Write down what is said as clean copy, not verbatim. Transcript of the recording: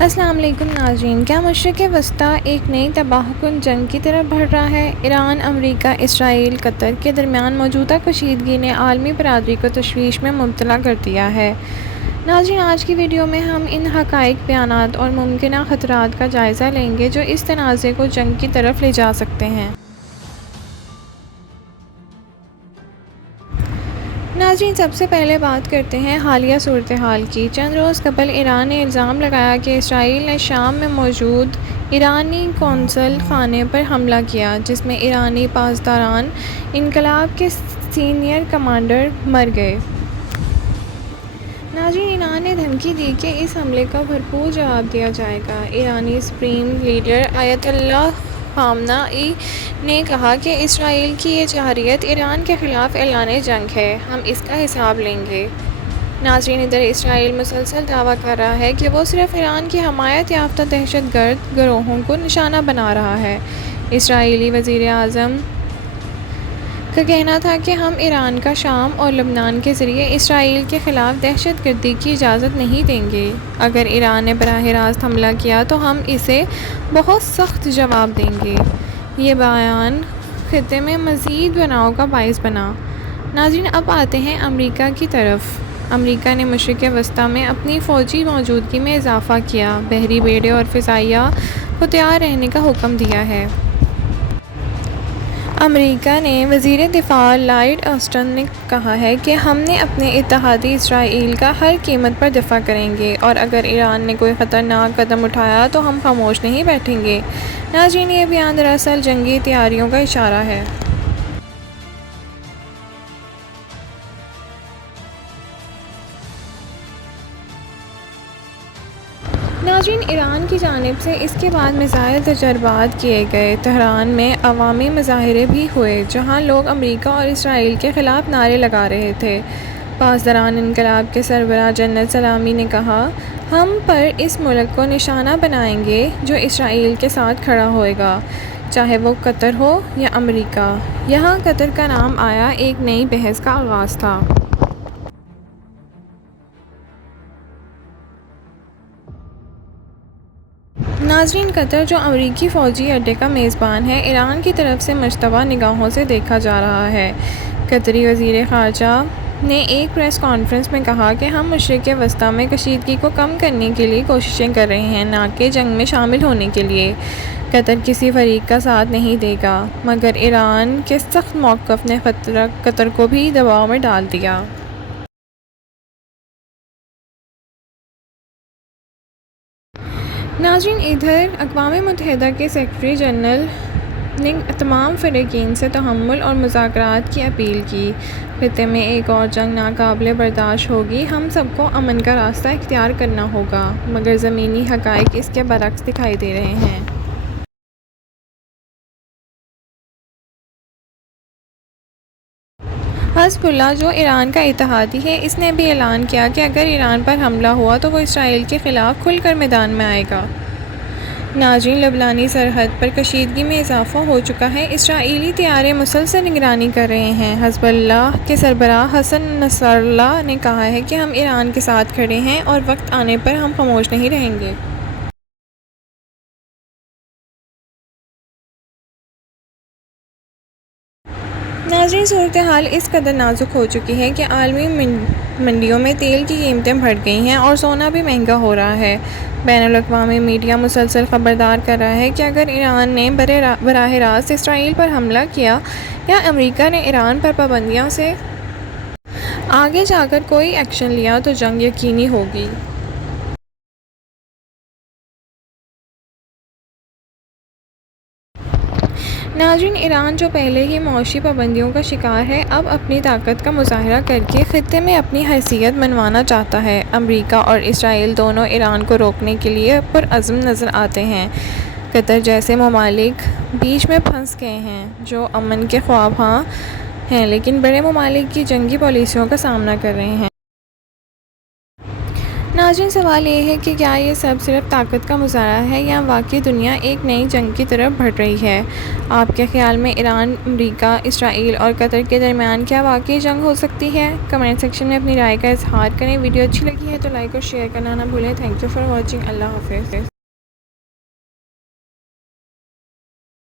السلام علیکم ناظرین، کیا مشرق وسطیٰ ایک نئی تباہ کن جنگ کی طرف بڑھ رہا ہے؟ ایران، امریکہ، اسرائیل، قطر کے درمیان موجودہ کشیدگی نے عالمی برادری کو تشویش میں مبتلا کر دیا ہے۔ ناظرین، آج کی ویڈیو میں ہم ان حقائق، بیانات اور ممکنہ خطرات کا جائزہ لیں گے جو اس تنازع کو جنگ کی طرف لے جا سکتے ہیں۔ ناظرین، سب سے پہلے بات کرتے ہیں حالیہ صورتحال کی۔ چند روز قبل ایران نے الزام لگایا کہ اسرائیل نے شام میں موجود ایرانی قونصل خانے پر حملہ کیا، جس میں ایرانی پاسداران انقلاب کے سینئر کمانڈر مر گئے۔ ناظرین، ایران نے دھمکی دی کہ اس حملے کا بھرپور جواب دیا جائے گا۔ ایرانی سپریم لیڈر آیت اللہ خامنہ ای نے کہا کہ اسرائیل کی یہ جارحیت ایران کے خلاف اعلان جنگ ہے، ہم اس کا حساب لیں گے۔ ناظرین، ادھر اسرائیل مسلسل دعویٰ کر رہا ہے کہ وہ صرف ایران کی حمایت یافتہ دہشت گرد گروہوں کو نشانہ بنا رہا ہے۔ اسرائیلی وزیر اعظم کا کہنا تھا کہ ہم ایران کا شام اور لبنان کے ذریعے اسرائیل کے خلاف دہشت گردی کی اجازت نہیں دیں گے۔ اگر ایران نے براہ راست حملہ کیا تو ہم اسے بہت سخت جواب دیں گے۔ یہ بیان خطے میں مزید تناؤ کا باعث بنا۔ ناظرین، اب آتے ہیں امریکہ کی طرف۔ امریکہ نے مشرق وسطیٰ میں اپنی فوجی موجودگی میں اضافہ کیا، بحری بیڑے اور فضائیہ کو تیار رہنے کا حکم دیا ہے۔ امریکہ نے وزیر دفاع لائیڈ آسٹن نے کہا ہے کہ ہم نے اپنے اتحادی اسرائیل کا ہر قیمت پر دفاع کریں گے اور اگر ایران نے کوئی خطرناک قدم اٹھایا تو ہم خاموش نہیں بیٹھیں گے۔ ناظرین، یہ بیان دراصل جنگی تیاریوں کا اشارہ ہے۔ ناظرین، ایران کی جانب سے اس کے بعد میزائل تجربات کیے گئے۔ تہران میں عوامی مظاہرے بھی ہوئے جہاں لوگ امریکہ اور اسرائیل کے خلاف نعرے لگا رہے تھے۔ پاسداران انقلاب کے سربراہ جنرل سلامی نے کہا، ہم پر اس ملک کو نشانہ بنائیں گے جو اسرائیل کے ساتھ کھڑا ہوئے گا، چاہے وہ قطر ہو یا امریکہ۔ یہاں قطر کا نام آیا، ایک نئی بحث کا آغاز تھا۔ ناظرین، قطر جو امریکی فوجی اڈے کا میزبان ہے، ایران کی طرف سے مشتبہ نگاہوں سے دیکھا جا رہا ہے۔ قطری وزیر خارجہ نے ایک پریس کانفرنس میں کہا کہ ہم مشرق وسطیٰ میں کشیدگی کو کم کرنے کے لیے کوششیں کر رہے ہیں، نہ کہ جنگ میں شامل ہونے کے لیے۔ قطر کسی فریق کا ساتھ نہیں دے گا، مگر ایران کے سخت موقف نے قطر کو بھی دباؤ میں ڈال دیا۔ ناظرین، ادھر اقوام متحدہ کے سیکرٹری جنرل نے تمام فریقین سے تحمل اور مذاکرات کی اپیل کی۔ خطے میں ایک اور جنگ ناقابل برداشت ہوگی، ہم سب کو امن کا راستہ اختیار کرنا ہوگا، مگر زمینی حقائق اس کے برعکس دکھائی دے رہے ہیں۔ حزب اللہ، جو ایران کا اتحادی ہے، اس نے بھی اعلان کیا کہ اگر ایران پر حملہ ہوا تو وہ اسرائیل کے خلاف کھل کر میدان میں آئے گا۔ ناظرین، لبنانی سرحد پر کشیدگی میں اضافہ ہو چکا ہے، اسرائیلی طیارے مسلسل نگرانی کر رہے ہیں۔ حزب اللہ کے سربراہ حسن نصراللہ نے کہا ہے کہ ہم ایران کے ساتھ کھڑے ہیں اور وقت آنے پر ہم خاموش نہیں رہیں گے۔ ناظرین، صورتحال اس قدر نازک ہو چکی ہے کہ عالمی منڈیوں میں تیل کی قیمتیں بڑھ گئی ہیں اور سونا بھی مہنگا ہو رہا ہے۔ بین الاقوامی میڈیا مسلسل خبردار کر رہا ہے کہ اگر ایران نے براہ راست اسرائیل پر حملہ کیا یا امریکہ نے ایران پر پابندیوں سے آگے جا کر کوئی ایکشن لیا تو جنگ یقینی ہوگی۔ ناظرین، ایران جو پہلے ہی معاشی پابندیوں کا شکار ہے، اب اپنی طاقت کا مظاہرہ کر کے خطے میں اپنی حیثیت منوانا چاہتا ہے۔ امریکہ اور اسرائیل دونوں ایران کو روکنے کے لیے پرعزم نظر آتے ہیں۔ قطر جیسے ممالک بیچ میں پھنس گئے ہیں، جو امن کے خواہاں ہیں لیکن بڑے ممالک کی جنگی پالیسیوں کا سامنا کر رہے ہیں۔ ناظرین، سوال یہ ہے کہ کیا یہ سب صرف طاقت کا مظاہرہ ہے یا واقعی دنیا ایک نئی جنگ کی طرف بڑھ رہی ہے؟ آپ کے خیال میں ایران، امریکہ، اسرائیل اور قطر کے درمیان کیا واقعی جنگ ہو سکتی ہے؟ کمنٹ سیکشن میں اپنی رائے کا اظہار کریں۔ ویڈیو اچھی لگی ہے تو لائک اور شیئر کرنا نہ بھولیں۔ Thank you for watching. اللہ حافظ۔